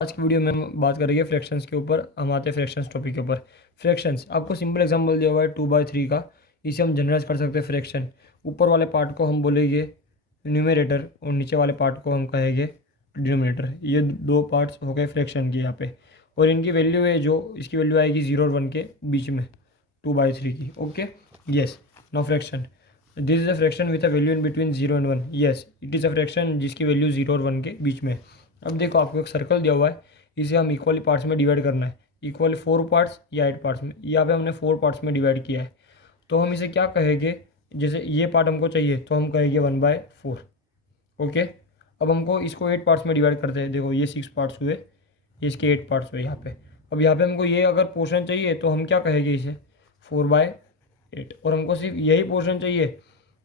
आज की वीडियो में हम बात करेंगे फ्रैक्शंस के ऊपर। हम आते हैं फ्रैक्शंस टॉपिक के ऊपर। फ्रैक्शंस आपको सिंपल एग्जांपल दिया हुआ है 2/3 का। इसे हम जनरलाइज कर सकते हैं फ्रैक्शन। ऊपर वाले पार्ट को हम बोलेंगे न्यूमरेटर और नीचे वाले पार्ट को हम कहेंगे डिनोमिनेटर। ये दो पार्ट्स हो गए फ्रैक्शन के यहाँ पे, और इनकी वैल्यू है जो इसकी वैल्यू आएगी 0 और 1 के बीच में 2/3 की। Okay, yes. Now fraction, this is a fraction with a value in between 0 and 1। Yes, it is a fraction जिसकी वैल्यू 0 और 1 के बीच में है। अब देखो, आपको एक सर्कल दिया हुआ है, इसे हम इक्वली पार्ट्स में डिवाइड करना है। इक्वली 4 पार्ट्स या 8 पार्ट्स में। यहाँ पे हमने 4 पार्ट्स में डिवाइड किया है, तो हम इसे क्या कहेंगे? जैसे ये पार्ट हमको चाहिए तो हम कहेंगे 1/4। ओके, अब हमको इसको 8 पार्ट्स में डिवाइड करते हैं। देखो, ये 6 पार्ट्स हुए, ये इसके 8 पार्ट्स हुए यहाँ पे। अब यहाँ पे हमको ये अगर पोर्शन चाहिए तो हम क्या कहेंगे? इसे 4/8। और हमको सिर्फ यही पोर्शन चाहिए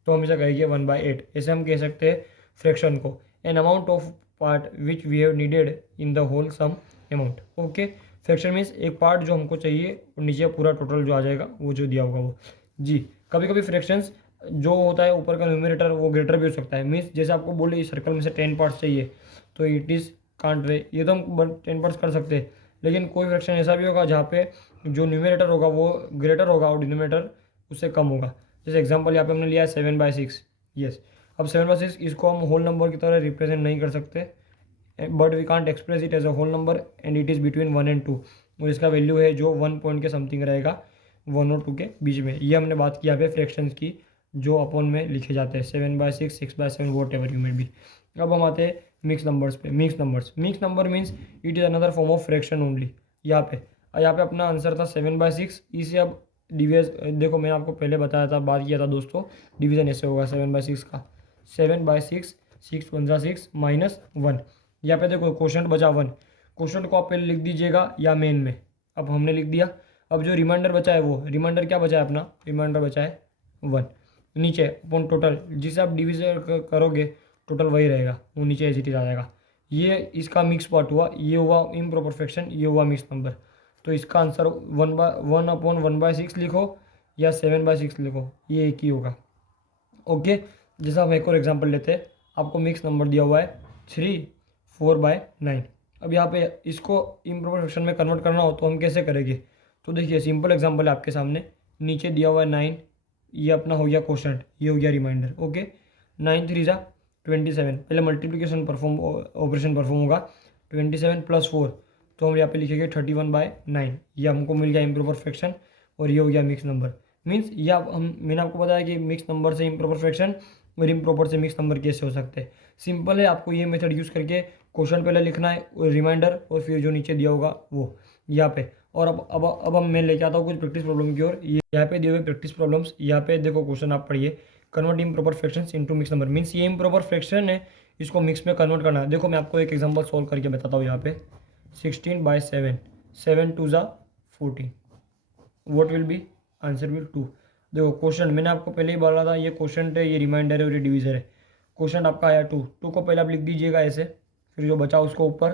तो हम इसे कहेंगे 1/8। ऐसे हम कह सकते हैं फ्रैक्शन को, an amount of part which we have needed in the whole sum amount. Okay, fraction means एक पार्ट जो हमको चाहिए और नीचे पूरा टोटल जो आ जाएगा वो जो दिया होगा वो। जी, कभी कभी फ्रैक्शंस जो होता है ऊपर का न्यूमरेटर वो ग्रेटर भी हो सकता है। मीन्स जैसे आपको बोले इस सर्कल में से 10 पार्ट्स चाहिए तो इट इज़ कांट रे, ये तो हम 10 पार्ट्स कर सकते हैं। लेकिन कोई फ्रैक्शन ऐसा भी होगा जहाँ पे जो न्यूमरेटर होगा वो ग्रेटर होगा और डिनोमिनेटर उससे कम होगा। जैसे एग्जांपल यहाँ पे हमने लिया है 7/6। यस, अब 7/6 इसको हम होल नंबर की तरह रिप्रेजेंट नहीं कर सकते, but we can't express it as a whole number and it is between 1 and 2। और इसका वैल्यू है जो 1 पॉइंट के समथिंग रहेगा 1 और 2 के बीच में। ये हमने बात किया पे फ्रैक्शंस की जो अपॉन में लिखे जाते हैं 7/6, 6/7, what ever you may be. अब हम आते हैं मिक्स नंबर्स पे। Mix number means it is another form of fraction only. यहाँ पे अपना आंसर था 7/6। इसे अब डिवीज, देखो मैंने आपको पहले बताया था, बात किया था दोस्तों, डिवीजन ऐसे होगा 7/6 का। 7/6, 6 1 6 -1। यहाँ पे देखो क्वेश्चन बचा 1। क्वेश्चन को आप पहले लिख दीजिएगा या मेन में। अब हमने लिख दिया। अब जो रिमाइंडर बचा है वो रिमाइंडर क्या बचा है? अपना रिमाइंडर बचा है 1। नीचे अपॉन टोटल, जिसे आप डिविजन करोगे टोटल वही रहेगा, वो नीचे एज इट इज आ जाएगा। ये इसका मिक्स पार्ट हुआ, ये हुआ इम्प्रॉपर फ्रैक्शन, ये हुआ मिक्स नंबर। तो इसका आंसर 1/1/1/6 लिखो या 7/6 लिखो, ये एक ही होगा। ओके, जैसा हम एक और एग्जांपल लेते हैं। आपको मिक्स नंबर दिया हुआ है 3 4/9। अब यहाँ पे इसको इम्प्रॉपर फ्रैक्शन में कन्वर्ट करना हो तो हम कैसे करेंगे? तो देखिए, सिंपल एग्जांपल है आपके सामने। नीचे दिया हुआ है 9, ये अपना हो गया क्वोशंट, ये हो गया रिमाइंडर। ओके, 9 3 जा 27। पहले मल्टीप्लिकेशन ऑपरेशन परफॉर्म होगा। 27 + 4, तो हम यहाँ पे लिखेंगे 31/9। ये हमको मिल गया इम्प्रॉपर फ्रैक्शन, और ये हो गया मिक्स नंबर। मीन्स या हम, मैंने आपको बताया कि मिक्स नंबर से इम्प्रॉपर फ्रैक्शन और इम्प्रॉपर से मिक्स नंबर कैसे हो सकते हैं। सिंपल है, आपको ये मेथड यूज़ करके क्वेश्चन पहले लिखना है और रिमाइंडर, और फिर जो नीचे दिया होगा वो यहाँ पे। और अब हम मैं लेके आता हूँ कुछ प्रैक्टिस प्रॉब्लम की ओर। ये यहाँ पे दिए हुए प्रैक्टिस प्रॉब्लम्स, यहाँ पे देखो क्वेश्चन आप पढ़िए। Convert improper fractions into mix number. Means ये इम्प्रॉपर फ्रैक्शन है, इसको मिक्स में कन्वर्ट करना है। देखो मैं आपको एक एग्जांपल सॉल्व करके बताता हूँ। यहाँ पे 16/7, 7 2 जा 14, what will be? Answer will 2। देखो क्वेश्चन मैंने आपको पहले ही बोला था, ये क्वेश्चन है, ये रिमाइंडर है और ये डिवीजर है। क्वेश्चन आपका आया 2 को पहले आप लिख दीजिएगा ऐसे, फिर जो बचा उसको ऊपर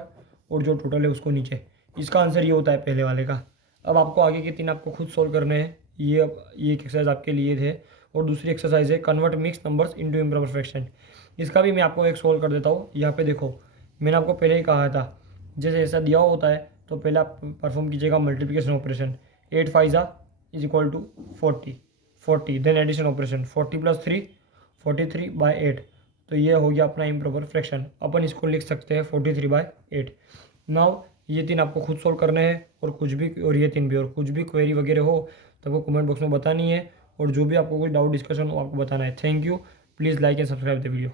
और जो टोटल है उसको नीचे। इसका आंसर ये होता है पहले वाले का। अब आपको आगे के 3 आपको खुद सोल्व करने हैं। ये एक एक्सरसाइज आपके लिए थे, और दूसरी एक्सरसाइज है convert mix numbers into improper fraction. इसका भी मैं आपको एक सोल्व कर देता हूँ। यहाँ पे देखो, मैंने आपको पहले ही कहा था, जैसे ऐसा दिया होता है तो पहले आप परफॉर्म कीजिएगा मल्टीप्लिकेशन ऑपरेशन। 8 5 जा is equal to 40, then addition operation 40 + 3 43/8। तो ये हो गया अपना इम्प्रॉपर फ्रैक्शन। अपन इसको लिख सकते हैं 43/8। नाउ ये 3 आपको खुद सोल्व करने हैं, और कुछ भी, और ये 3 भी, और कुछ भी क्वेरी वगैरह हो तो आपको कमेंट बॉक्स में बतानी है, और जो भी आपको कोई डाउट डिस्कशन हो आपको बताना है। Thank you, please like and subscribe the video.